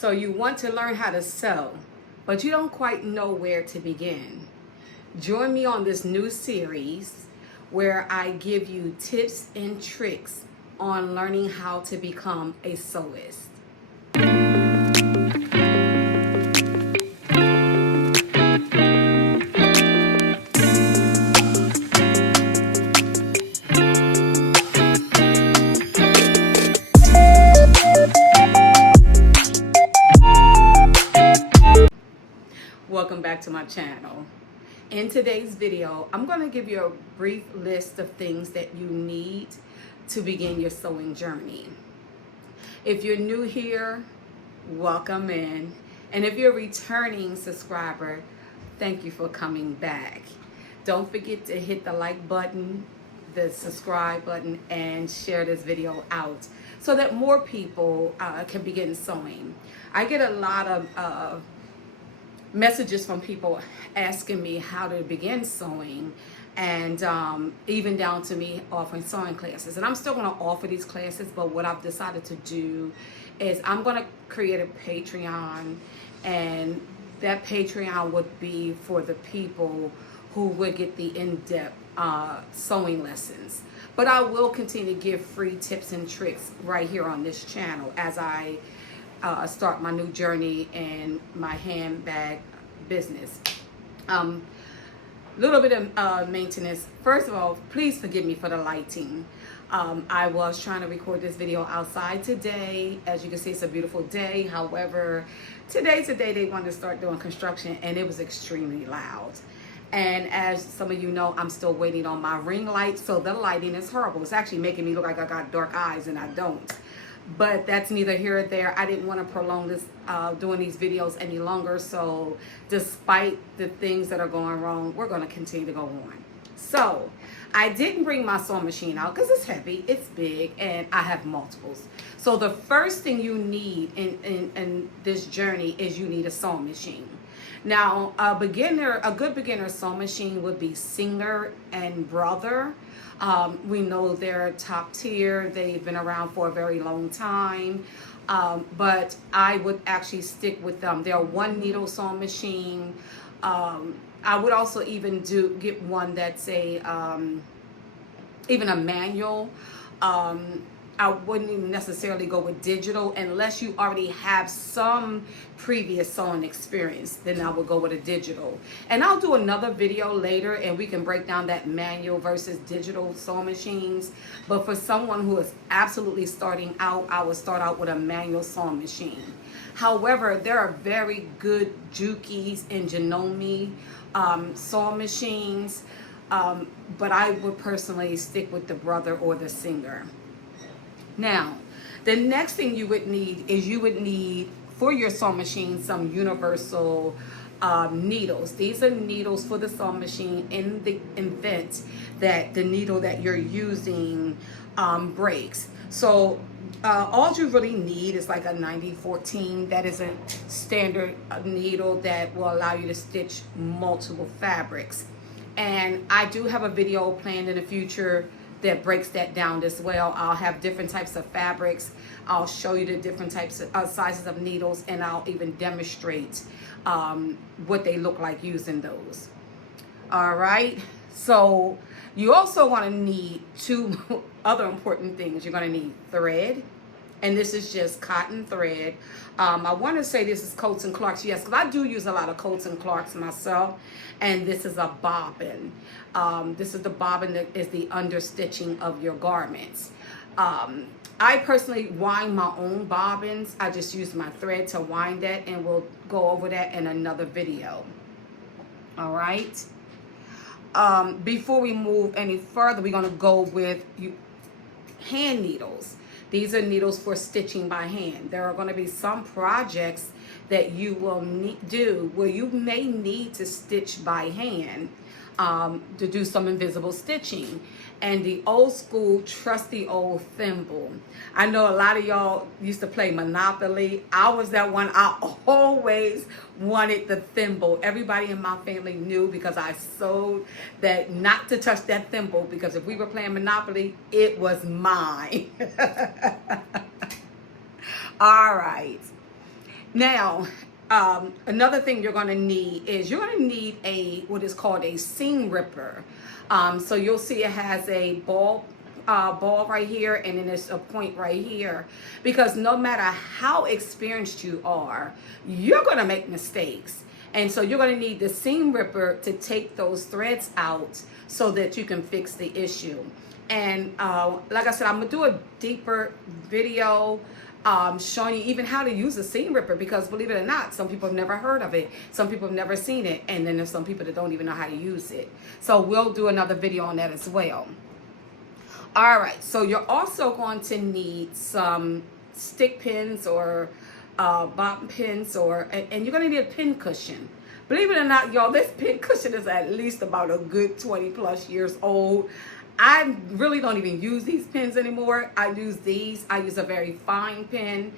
So you want to learn how to sew, but you don't quite know where to begin. Join me on this new series where I give you tips and tricks on learning how to become a sewist. Welcome back to my channel. In today's video, I'm going to give you a brief list of things that you need to begin your sewing journey. If you're new here, welcome in. And if you're a returning subscriber, thank you for coming back. Don't forget to hit the like button, the subscribe button, and share this video out so that more people can begin sewing. I get a lot of messages from people asking me how to begin sewing, and even down to me offering sewing classes. And I'm still going to offer these classes, but what I've decided to do is I'm going to create a Patreon, and that Patreon would be for the people who would get the in-depth sewing lessons. But I will continue to give free tips and tricks right here on this channel as I start my new journey in my handbag business. Little bit of maintenance. First of all, please forgive me for the lighting. I was trying to record this video outside today. As you can see, it's a beautiful day. However, today's the day they wanted to start doing construction, and it was extremely loud. And as some of you know, I'm still waiting on my ring light, so the lighting is horrible. It's actually making me look like I got dark eyes, and I don't. But that's neither here or there. I didn't want to prolong this doing these videos any longer. So despite the things that are going wrong, we're going to continue to go on. So I didn't bring my sewing machine out because it's heavy, it's big, and I have multiples. So the first thing you need in this journey is you need a sewing machine. Now, a good beginner sewing machine would be Singer and Brother. We know they're top tier. They've been around for a very long time. But I would actually stick with them. They're a one needle sewing machine. I would also even get one that's even a manual. I wouldn't even necessarily go with digital unless you already have some previous sewing experience. Then I would go with a digital. And I'll do another video later and we can break down that manual versus digital sewing machines. But for someone who is absolutely starting out, I would start out with a manual sewing machine. However, there are very good Juki's and Janome sewing machines. But I would personally stick with the Brother or the Singer. Now, the next thing you would need is for your sewing machine some universal needles. These are needles for the sewing machine in the event that the needle that you're using breaks. So all you really need is like a 90-14. That is a standard needle that will allow you to stitch multiple fabrics. And I do have a video planned in the future that breaks that down as well. I'll have different types of fabrics. I'll show you the different types of sizes of needles, and I'll even demonstrate what they look like using those. All right. So you also want to need two other important things. You're going to need thread, and this is just cotton thread. I want to say this is Coates and Clark's, yes, because I do use a lot of Coates and Clark's myself. And this is a bobbin. This is the bobbin that is the understitching of your garments. I personally wind my own bobbins. I just use my thread to wind that, and we'll go over that in another video. All right. Before we move any further, we're going to go with hand needles. These are needles for stitching by hand. There are going to be some projects that you will do where you may need to stitch by hand to do some invisible stitching. And the old school trusty old thimble. I know a lot of y'all used to play Monopoly. I was that one. I always wanted the thimble. Everybody in my family knew because I sewed that not to touch that thimble, because if we were playing Monopoly, it was mine. All right. Now, another thing you're going to need is you're going to need a what is called a seam ripper. So you'll see it has a ball right here, and then there's a point right here, because no matter how experienced you are, you're going to make mistakes. And so you're going to need the seam ripper to take those threads out so that you can fix the issue. And like I said, I'm going to do a deeper video showing you even how to use a seam ripper, because believe it or not, some people have never heard of it, some people have never seen it, and then there's some people that don't even know how to use it. So we'll do another video on that as well. All right, so you're also going to need some stick pins or bottom pins, and you're going to need a pin cushion. Believe it or not, y'all, this pin cushion is at least about a good 20 plus years old. I really don't even use these pins anymore. I use these. I use a very fine pin.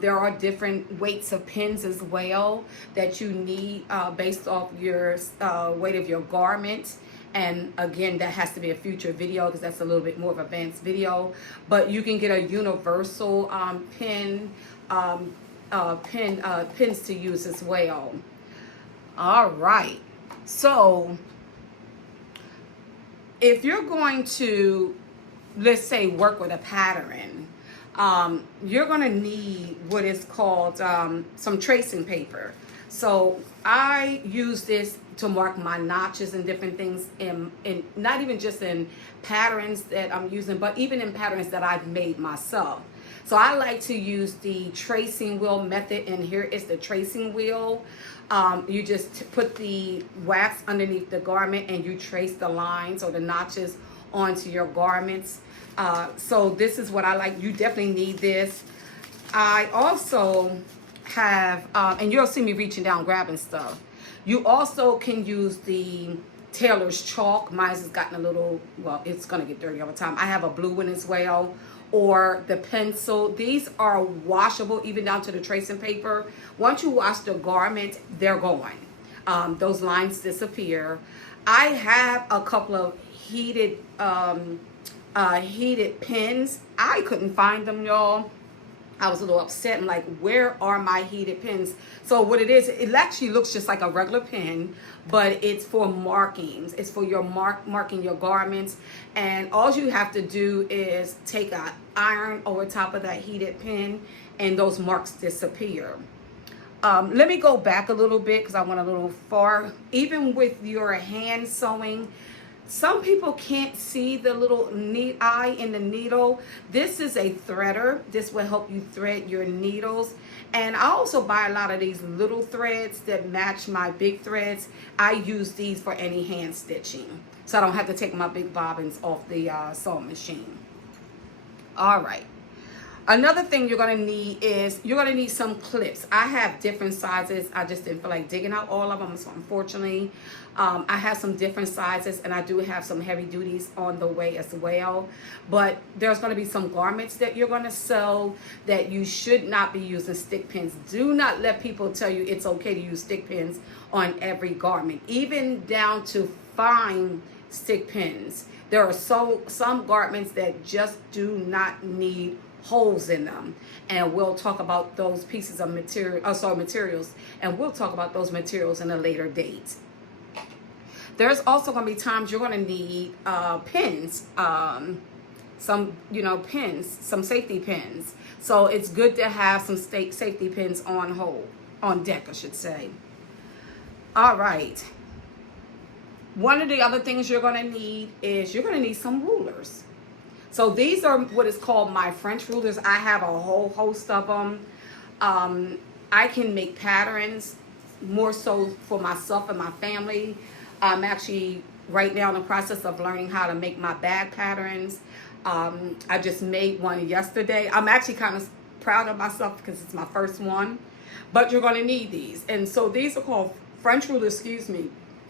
There are different weights of pins as well that you need based off your weight of your garment. And again, that has to be a future video because that's a little bit more of an advanced video. But you can get a universal pins to use as well. All right. So if you're going to, let's say, work with a pattern, you're going to need what is called some tracing paper. So I use this to mark my notches and different things in not even just in patterns that I'm using, but even in patterns that I've made myself. So I like to use the tracing wheel method, and here is the tracing wheel. You just put the wax underneath the garment and you trace the lines or the notches onto your garments. So this is what I like. You definitely need this. I also have, and you'll see me reaching down grabbing stuff. You also can use the tailor's chalk. Mine has gotten a little, well, it's going to get dirty over time. I have a blue one as well. Or the pencil. These are washable even down to the tracing paper. Once you wash the garment, they're gone. Those lines disappear. I have a couple of heated pins. I couldn't find them, y'all. I was a little upset. I'm like, where are my heated pins? So what it is, it actually looks just like a regular pin, but it's for markings. It's for your marking your garments. And all you have to do is take an iron over top of that heated pin and those marks disappear. Let me go back a little bit because I went a little far. Even with your hand sewing, some people can't see the little eye in the needle. This is a threader. This will help you thread your needles. And I also buy a lot of these little threads that match my big threads. I use these for any hand stitching, so I don't have to take my big bobbins off the sewing machine. All right. Another thing you're going to need is you're going to need some clips. I have different sizes. I just didn't feel like digging out all of them, so unfortunately I have some different sizes, and I do have some heavy duties on the way as well. But there's going to be some garments that you're going to sew that you should not be using stick pins. Do not let people tell you it's okay to use stick pins on every garment, even down to fine stick pins. There are some garments that just do not need holes in them, and we'll talk about those pieces of materials, and we'll talk about those materials in a later date. There's also going to be times you're going to need pins, some safety pins. So it's good to have some safety pins on deck, I should say. All right. One of the other things you're going to need is you're going to need some rulers. So these are what is called my French rulers. I have a whole host of them. I can make patterns more so for myself and my family. I'm actually right now in the process of learning how to make my bag patterns. I just made one yesterday. I'm actually kind of proud of myself because it's my first one. But you're going to need these. And so these are called French rulers,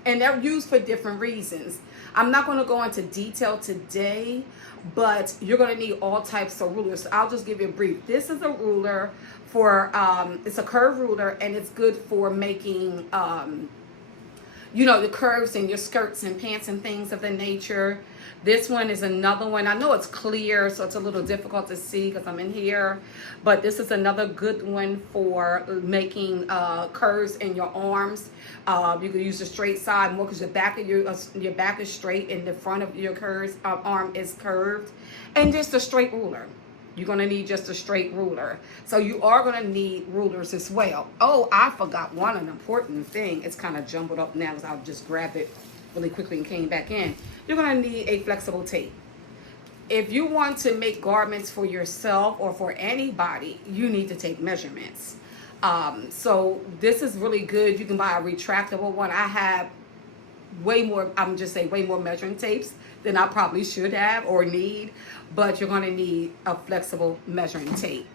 and they're used for different reasons. I'm not going to go into detail today, but you're going to need all types of rulers. So I'll just give you a brief. This is a ruler for, it's a curved ruler, and it's good for making, the curves in your skirts and pants and things of the nature. This one is another one. I know it's clear, so it's a little difficult to see because I'm in here. But this is another good one for making curves in your arms. You can use the straight side more because your back is straight and the front of your arm is curved. And just a straight ruler. You're going to need just a straight ruler. So you are going to need rulers as well. Oh, I forgot one important thing. It's kind of jumbled up now because I'll just grab it really quickly and came back in. You're going to need a flexible tape. If you want to make garments for yourself or for anybody, you need to take measurements. So this is really good. You can buy a retractable one. I have way more measuring tapes than I probably should have or need, but you're going to need a flexible measuring tape.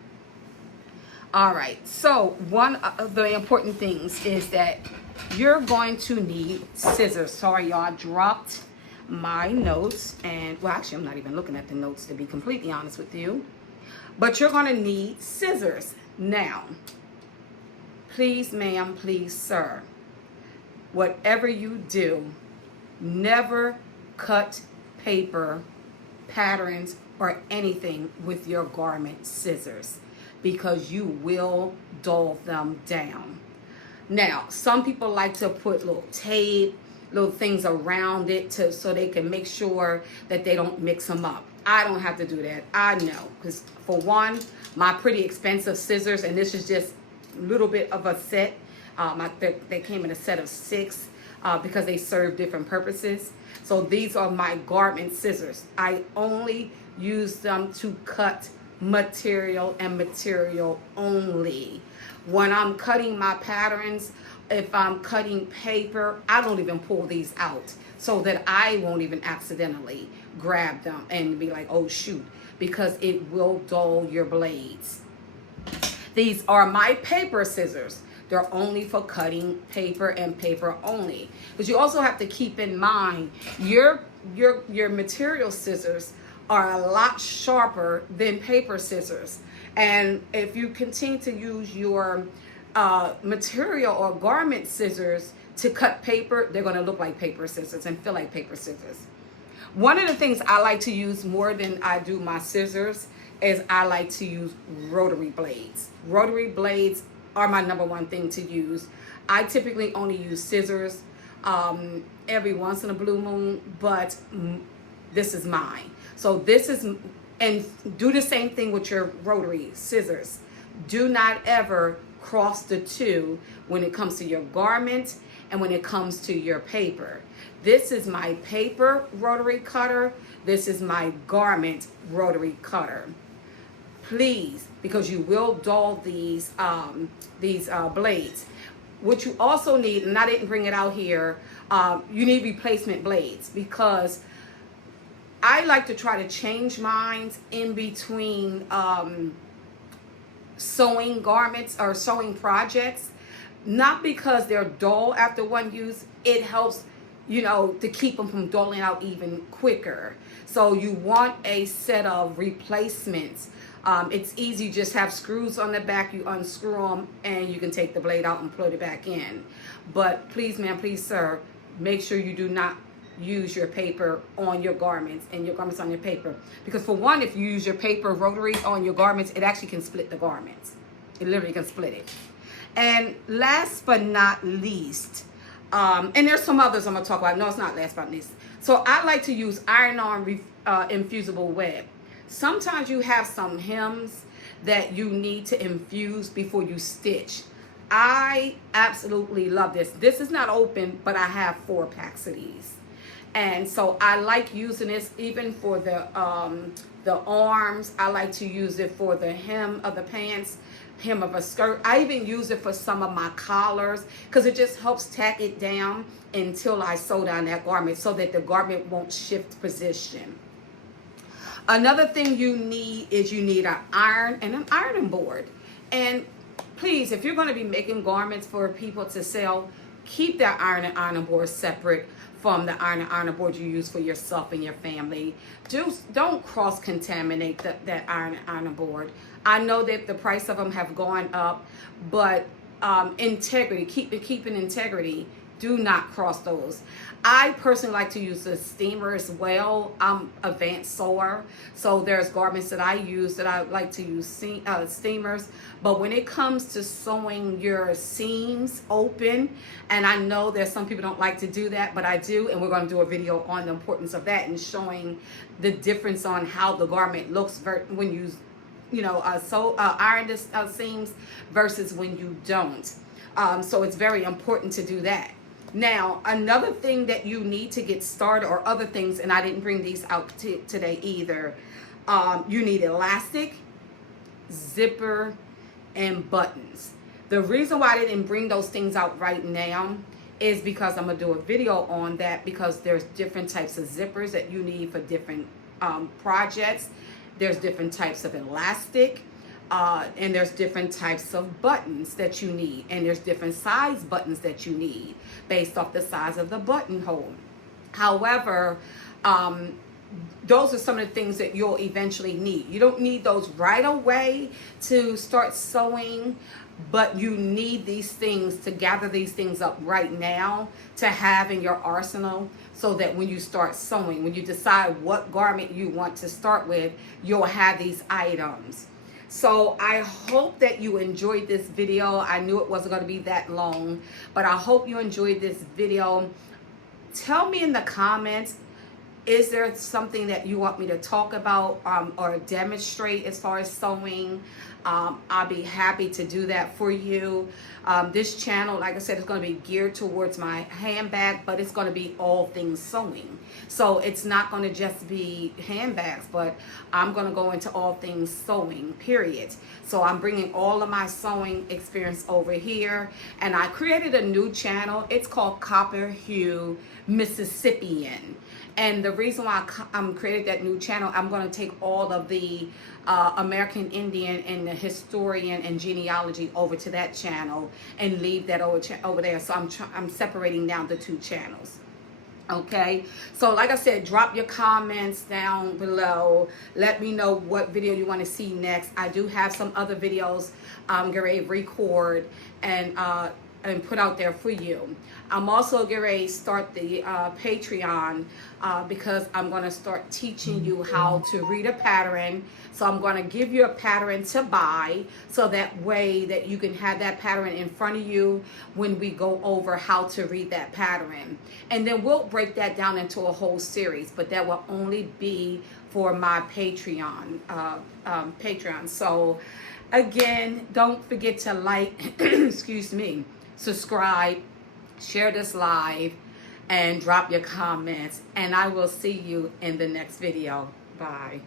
All right, so one of the important things is that you're going to need scissors. Sorry, y'all, I dropped my notes, and well, actually, I'm not even looking at the notes to be completely honest with you, but you're going to need scissors. Now, please, ma'am, please, sir, whatever you do, never cut paper, patterns, or anything with your garment scissors because you will dull them down. Now, some people like to put little tape, little things around it so they can make sure that they don't mix them up. I don't have to do that. I know, because for one, my pretty expensive scissors, and this is just a little bit of a set. They came in a set of 6 because they serve different purposes. So these are my garment scissors. I only use them to cut material and material only. When I'm cutting my patterns, if I'm cutting paper, I don't even pull these out so that I won't even accidentally grab them and be like, oh shoot, because it will dull your blades. These are my paper scissors. They're only for cutting paper and paper only. Because you also have to keep in mind your material scissors are a lot sharper than paper scissors. And if you continue to use your material or garment scissors to cut paper, they're going to look like paper scissors and feel like paper scissors. One of the things I like to use more than I do my scissors is I like to use rotary blades. Rotary blades are my number one thing to use. I typically only use scissors every once in a blue moon, but this is mine. So this is, and do the same thing with your rotary scissors. Do not ever cross the two when it comes to your garment and when it comes to your paper. This is my paper rotary cutter. This is my garment rotary cutter. Please, because you will dull these blades. What you also need, and I didn't bring it out here, you need replacement blades, because I like to try to change mine in between sewing garments or sewing projects, not because they're dull after one use. It helps, to keep them from dulling out even quicker. So you want a set of replacements. It's easy, you just have screws on the back, you unscrew them, and you can take the blade out and put it back in. But please, ma'am, please, sir, make sure you do not use your paper on your garments and your garments on your paper. Because for one, if you use your paper rotary on your garments, it actually can split the garments. It literally can split it. And last but not least, and there's some others I'm going to talk about. No, it's not last but not least. So I like to use iron-on infusible web. Sometimes you have some hems that you need to infuse before you stitch. I absolutely love this. This is not open, but I have 4 packs of these. And so I like using this even for the arms. I like to use it for the hem of the pants, hem of a skirt. I even use it for some of my collars because it just helps tack it down until I sew down that garment so that the garment won't shift position. Another thing you need is you need an iron and an ironing board. And please, if you're going to be making garments for people to sell, keep that iron and ironing board separate from the iron and ironing board you use for yourself and your family. Just don't cross-contaminate that iron and ironing board. I know that the price of them have gone up, but integrity, keeping integrity, do not cross those. I personally like to use the steamer as well. I'm advanced sewer, so there's garments that I use that I like to use steamers. But when it comes to sewing your seams open, and I know there's some people don't like to do that, but I do, and we're going to do a video on the importance of that and showing the difference on how the garment looks when you iron the seams versus when you don't. So it's very important to do that. Now, another thing that you need to get started, or other things, and I didn't bring these out today either, you need elastic, zipper, and buttons. The reason why I didn't bring those things out right now is because I'm going to do a video on that, because there's different types of zippers that you need for different projects. There's different types of elastic. And there's different types of buttons that you need, and there's different size buttons that you need based off the size of the buttonhole. However, those are some of the things that you'll eventually need. You don't need those right away to start sewing, but you need these things to gather these things up right now to have in your arsenal, so that when you start sewing, when you decide what garment you want to start with, you'll have these items. So I hope that you enjoyed this video. I knew it wasn't going to be that long, but I hope you enjoyed this video. Tell me in the comments, is there something that you want me to talk about or demonstrate as far as sewing? I'll be happy to do that for you. This channel, like I said, is going to be geared towards my handbag, but it's going to be all things sewing. So it's not going to just be handbags, but I'm going to go into all things sewing, period. So I'm bringing all of my sewing experience over here, and I created a new channel. It's called Copper Hue Mississippian. And the reason why I'm created that new channel, I'm going to take all of the American Indian and the historian and genealogy over to that channel and leave that over there. So I'm separating down the two channels. Okay, so like I said, drop your comments down below. Let me know what video you want to see next. I do have some other videos I'm going to record and put out there for you. I'm also getting ready to start the Patreon because I'm going to start teaching you how to read a pattern. So I'm going to give you a pattern to buy, so that way that you can have that pattern in front of you when we go over how to read that pattern. And then we'll break that down into a whole series, but that will only be for my Patreon. So again, don't forget to like, excuse me, subscribe, share this live, and drop your comments. And I will see you in the next video. Bye.